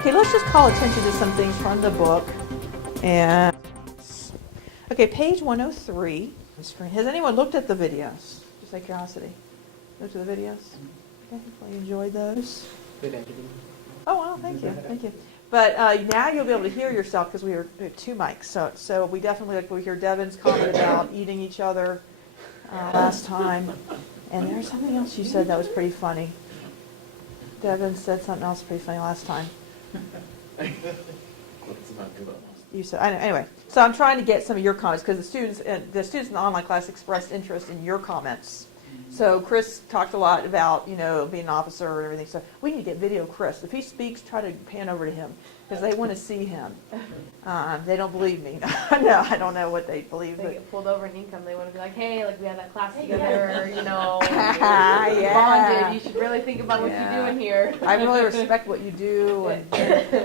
Okay, let's just call attention to some things from the book. And okay, page 103. Has anyone looked at the videos? Just out of curiosity. Looked at the videos? Okay, well, you enjoyed those? Good editing. Oh, well, thank you, thank you. But now you'll be able to hear yourself because we have two mics. So we definitely, like, we hear Devin's comment about eating each other last time. And there's something else you said that was pretty funny. Devin said something else pretty funny last time. You said, anyway, so I'm trying to get some of your comments because the students in the online class expressed interest in your comments. So Chris talked a lot about, being an officer and everything. So we need to get video of Chris. If he speaks, try to pan over to him because they want to see him. They don't believe me. No, I don't know what they believe. They get pulled over in income. They want to be like, hey, like we had that class together, Yeah. bonded. You should really think about what you're doing here. I really respect what you do and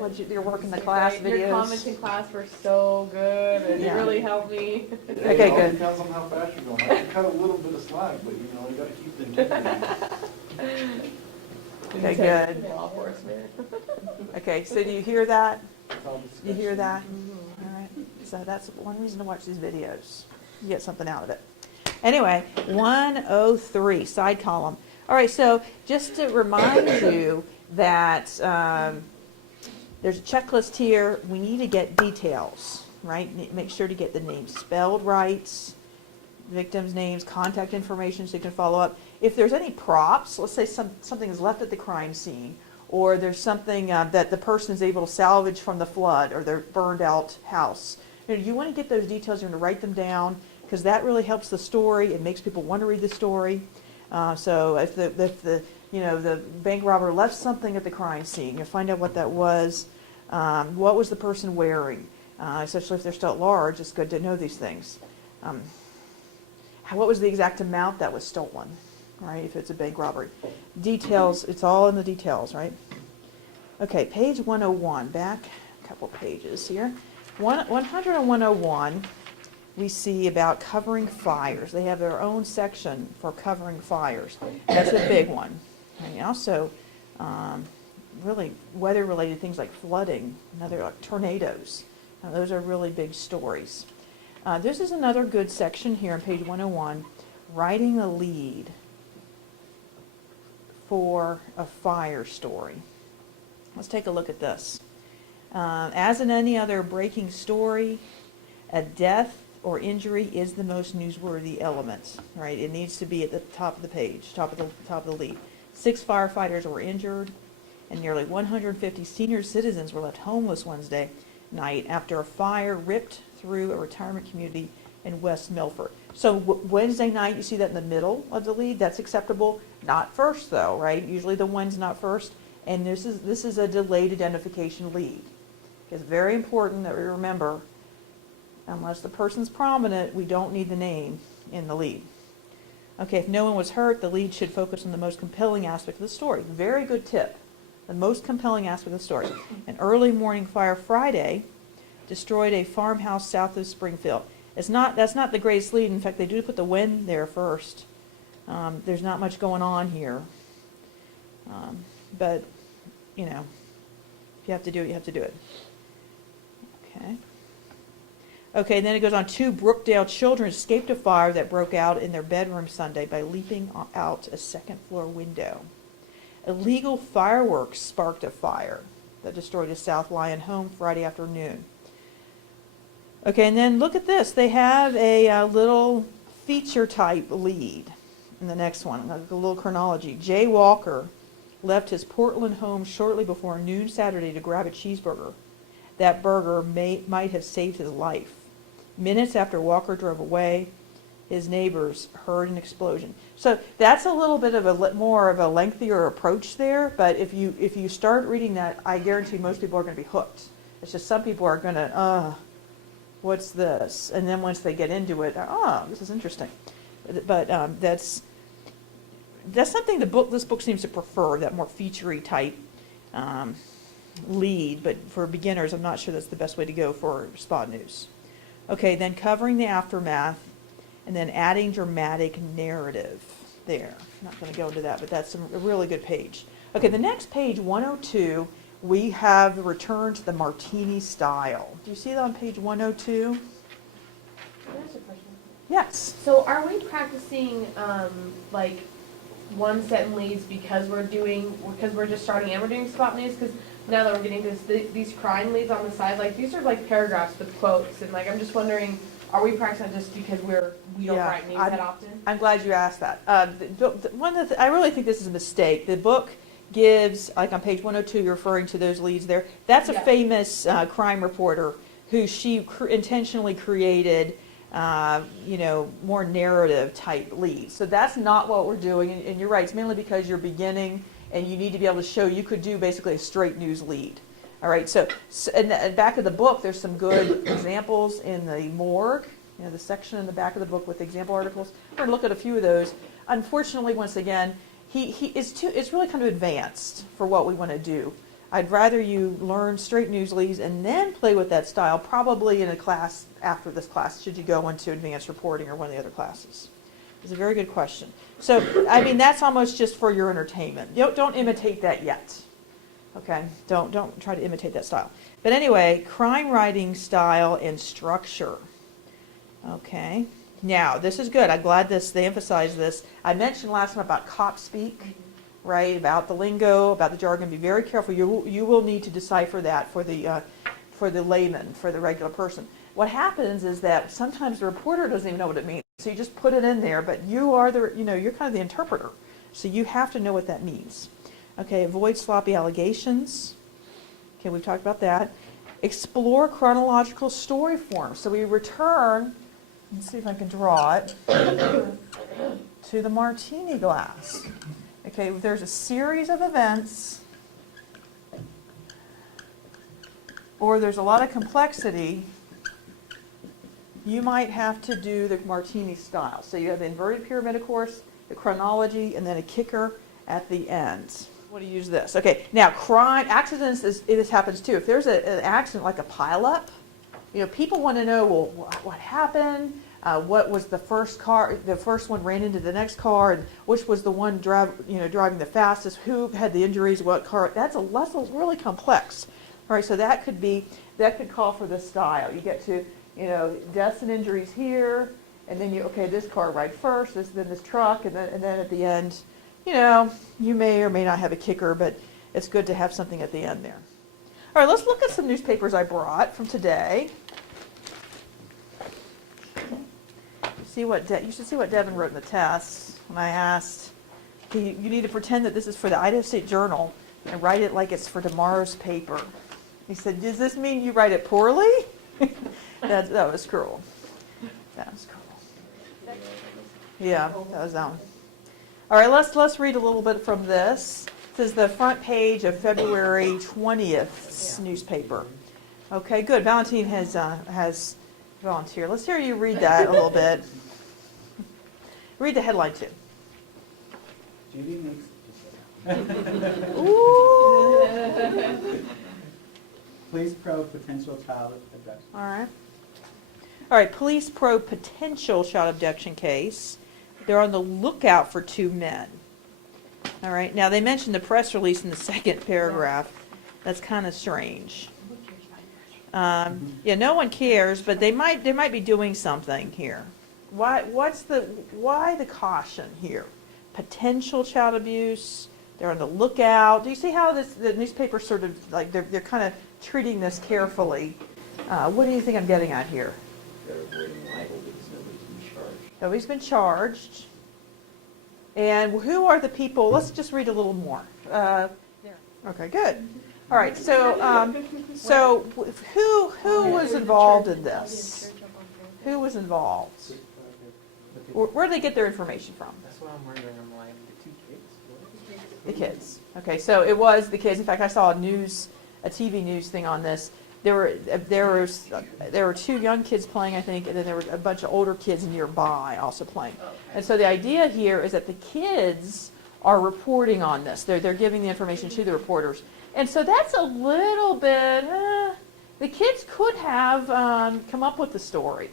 what your work in the class videos. Your comments in class were so good and Yeah. it really helped me. Okay, It all good. depends on how fast you're going. I can cut a little bit of slack, but you got to keep the integrity. Okay, good. Law enforcement. Okay, so do you hear that? It's all You hear that? Mm-hmm. All right. So that's one reason to watch these videos. You get something out of it. Anyway, 103, side column. All right, so just to remind you that there's a checklist here. We need to get details, right? Make sure to get the names spelled right, victims' names, contact information so you can follow up. If there's any props, let's say something is left at the crime scene, or there's something that the person is able to salvage from the flood or their burned out house. You want to get those details, you're going to write them down because that really helps the story. It makes people want to read the story. So if the bank robber left something at the crime scene, you find out what that was. What was the person wearing? Especially if they're still at large, it's good to know these things. What was the exact amount that was stolen? Right, if it's a bank robbery. Details, it's all in the details, right? Okay, page 101, back a couple pages here. 100 and 101, we see about covering fires. They have their own section for covering fires. That's a big one. And also, really weather-related things like flooding, another like tornadoes. Now, those are really big stories. This is another good section here on page 101, writing a lead for a fire story. Let's take a look at this. As in any other breaking story, a death or injury is the most newsworthy element, right? It needs to be at the top of the page, top of the lead. 6 firefighters were injured, and nearly 150 senior citizens were left homeless Wednesday night after a fire ripped through a retirement community in West Milford. So Wednesday night, you see that in the middle of the lead. That's acceptable. Not first, though, right? Usually the one's not first. And this is a delayed identification lead. It's very important that we remember, unless the person's prominent, we don't need the name in the lead. Okay, if no one was hurt, the lead should focus on the most compelling aspect of the story. Very good tip. The most compelling aspect of the story. An early morning fire Friday destroyed a farmhouse south of Springfield. That's not the greatest lead. In fact, they do put the when there first. There's not much going on here. But, if you have to do it, you have to do it. Okay. Okay, then it goes on. 2 Brookdale children escaped a fire that broke out in their bedroom Sunday by leaping out a second-floor window. Illegal fireworks sparked a fire that destroyed a South Lyon home Friday afternoon. Okay, and then look at this. They have a little feature-type lead in the next one, a little chronology. Jay Walker left his Portland home shortly before noon Saturday to grab a cheeseburger. That burger might have saved his life. Minutes after Walker drove away, his neighbors heard an explosion. So that's a little bit of more of a lengthier approach there, but if you start reading that, I guarantee most people are going to be hooked. It's just some people are going to, what's this? And then once they get into it, this is interesting. But that's something this book seems to prefer, that more featurey type lead. But for beginners, I'm not sure that's the best way to go for spot news. Okay, then covering the aftermath, and then adding dramatic narrative there. I'm not going to go into that, but that's a really good page. Okay, the next page, 102, we have returned to the martini style. Do you see that on page 102? Can I ask a question? Yes. So are we practicing, like, one sentence leads because we're just starting and we're doing spot news? Because now that we're getting these crime leads on the side, like, these are like paragraphs with quotes, and like, I'm just wondering, are we practicing just because we don't Yeah, write news that often? I'm glad you asked that. I really think this is a mistake. The book gives, like on page 102, you're referring to those leads there. That's a Yeah. famous crime reporter who she intentionally created, more narrative type leads. So that's not what we're doing. And you're right, it's mainly because you're beginning and you need to be able to show you could do basically a straight news lead. All right, so in the back of the book, there's some good examples in the morgue, the section in the back of the book with example articles. We're going to look at a few of those. Unfortunately, once again, it's really kind of advanced for what we want to do. I'd rather you learn straight news leads and then play with that style, probably in a class after this class, should you go into advanced reporting or one of the other classes. It's a very good question. So, I mean, that's almost just for your entertainment. Don't imitate that yet. Okay, don't try to imitate that style. But anyway, crime writing style and structure. Okay, now this is good. I'm glad they emphasized this. I mentioned last time about cop speak, right? About the lingo, about the jargon. Be very careful. You will need to decipher that for the layman, for the regular person. What happens is that sometimes the reporter doesn't even know what it means. So you just put it in there, but you are you're kind of the interpreter. So you have to know what that means. Okay, avoid sloppy allegations. Okay, we've talked about that. Explore chronological story forms. So we return, let's see if I can draw it, to the martini glass. Okay, there's a series of events, or there's a lot of complexity, you might have to do the martini style. So you have the inverted pyramid, of course, the chronology, and then a kicker at the end. What do you use this? Okay, now crime, accidents, this happens too. If there's an accident like a pileup, people want to know, well, what happened? What was the first car? The first one ran into the next car, and which was the one driving the fastest? Who had the injuries? What car? That's really complex. All right, so that could call for this style. You get to deaths and injuries here, and then this car arrived first, then this truck, and then at the end. You may or may not have a kicker, but it's good to have something at the end there. All right, let's look at some newspapers I brought from today. You should see what Devin wrote in the test when I asked, you need to pretend that this is for the Idaho State Journal and write it like it's for tomorrow's paper. He said, does this mean you write it poorly? That was cruel. That was cruel. Yeah, that was that one. All right, let's read a little bit from this. This is the front page of February 20th's newspaper. Okay, good. Valentine has volunteered. Let's hear you read that a little bit. Read the headline too. Judy makes. Ooh. Police probe potential child abduction. All right. All right, police probe potential child abduction case. They're on the lookout for 2 men. All right. Now, they mentioned the press release in the second paragraph. That's kind of strange. No one cares, but they might be doing something here. Why the caution here? Potential child abuse. They're on the lookout. Do you see how the newspaper sort of like they're kind of treating this carefully? What do you think I'm getting at here? They're avoiding libel because nobody's been charged. Nobody's been charged. And who are the people? Let's just read a little more. Okay, good. All right, so who was involved in this? Who was involved? Where do they get their information from? That's what I'm wondering. I'm like, the 2 kids? What? The kids. Okay, so it was the kids. In fact, I saw a TV news thing on this. There were 2 young kids playing, I think, and then there were a bunch of older kids nearby also playing. And so the idea here is that the kids are reporting on this. They're giving the information to the reporters. And so that's a little bit, the kids could have come up with the story,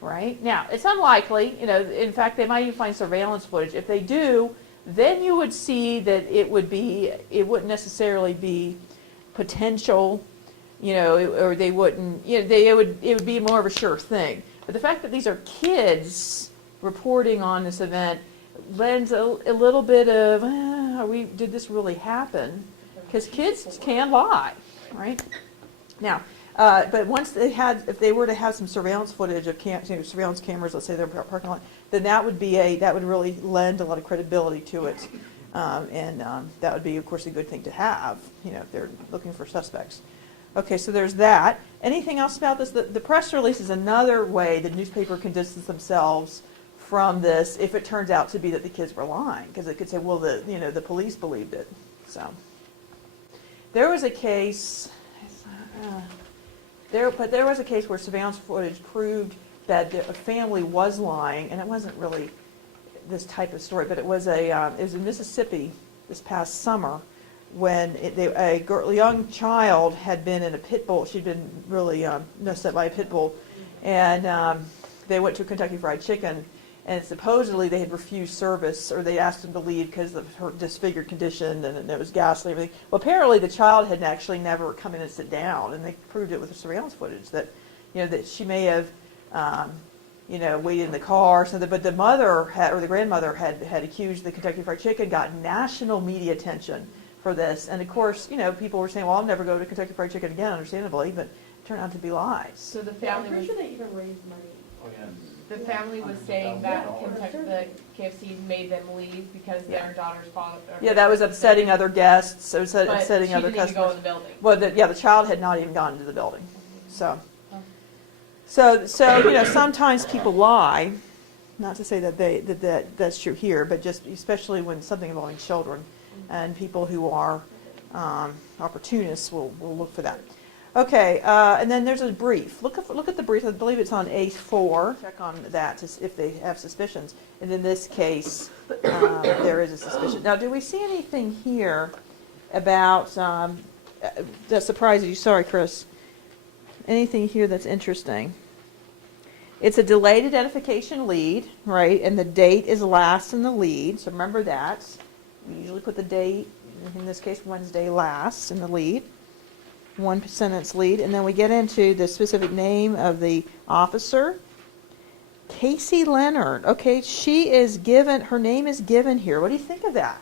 right? Now, it's unlikely, in fact, they might even find surveillance footage. If they do, then you would see that it wouldn't necessarily be potential, or they wouldn't, it would be more of a sure thing. But the fact that these are kids reporting on this event lends a little bit of, did this really happen? Because kids can lie, right? Now, but once if they were to have some surveillance footage of surveillance cameras, let's say their parking lot, then that would really lend a lot of credibility to it, and that would be, of course, a good thing to have, if they're looking for suspects. Okay, so there's that. Anything else about this? The press release is another way the newspaper can distance themselves from this if it turns out to be that the kids were lying, because it could say, well, the police believed it. So there was a case. There was a case where surveillance footage proved that a family was lying, and it wasn't really this type of story, but it was in Mississippi this past summer when a young child had been in a pit bull. She'd been really messed up by a pit bull, and they went to Kentucky Fried Chicken, and supposedly they had refused service, or they asked them to leave because of her disfigured condition, and there was gas and everything. Well, apparently the child had actually never come in and sit down, and they proved it with the surveillance footage that, that she may have, waited in the car or something. But the mother or the grandmother had accused the Kentucky Fried Chicken, got national media attention for this, and of course, people were saying, well, I'll never go to Kentucky Fried Chicken again, understandably, but it turned out to be lies. So the Yeah, I'm family pretty was, sure they even raised money. Oh, yeah. the family was saying that the KFC made them leave because their daughter's father. Yeah, that was upsetting other guests. It was But upsetting she other didn't even go customers. in the building. Well, the child had not even gone into the building. So sometimes people lie. Not to say that that's true here, but just especially when something involving children, and people who are opportunists will look for that. Okay, and then there's a brief. Look at the brief. I believe it's on A4. Check on that if they have suspicions. And in this case, there is a suspicion. Now, do we see anything here about that surprises you? Sorry, Chris. Anything here that's interesting? It's a delayed identification lead, right? And the date is last in the lead. So remember that. We usually put the date, in this case, Wednesday, last in the lead. One sentence lead, and then we get into the specific name of the officer. Casey Leonard. Okay, her name is given here. What do you think of that?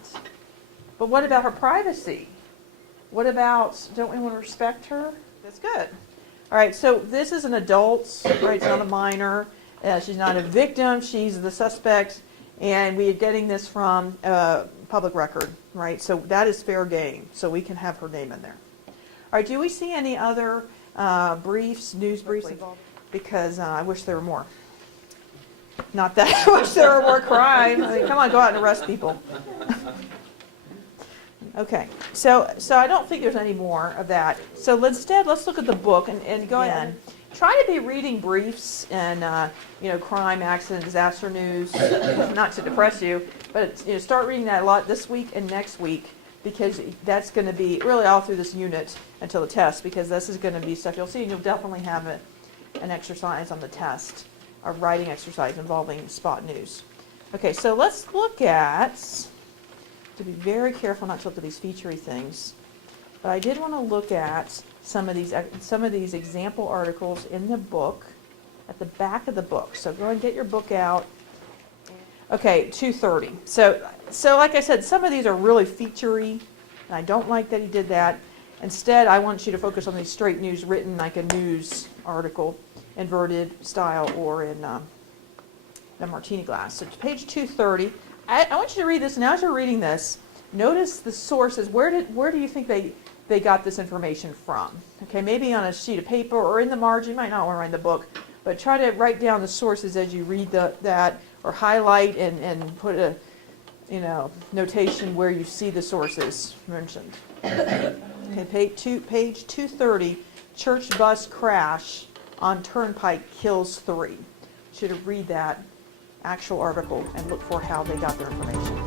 But what about her privacy? What about, don't we want to respect her? That's good. All right, so this is an adult, right? It's not a minor. She's not a victim. She's the suspect, and we are getting this from public record, right? So that is fair game. So we can have her name in there. All right, do we see any other news briefs involved? Because I wish there were more. Not that I wish there were more crime. I mean, come on, go out and arrest people. Okay, so I don't think there's any more of that. So instead, let's look at the book and go ahead. Try to be reading briefs and crime, accident, disaster news. Not to depress you, but start reading that a lot this week and next week, because that's going to be really all through this unit until the test, because this is going to be stuff you'll see, and you'll definitely have an exercise on the test, a writing exercise involving spot news. Okay, so let's look at, to be very careful not to look at these featurey things, but I did want to look at some of these example articles in the book, at the back of the book. So go ahead and get your book out. Okay, 230. So like I said, some of these are really featurey, and I don't like that he did that. Instead, I want you to focus on these straight news written like a news article, inverted style, or in the martini glass. So page 230. I want you to read this, and as you're reading this, notice the sources. Where do you think they got this information from? Okay, maybe on a sheet of paper or in the margin. You might not want to write the book, but try to write down the sources as you read that, or highlight and put a notation where you see the sources mentioned. Okay, page 230, church bus crash on turnpike kills 3. You should read that actual article and look for how they got their information.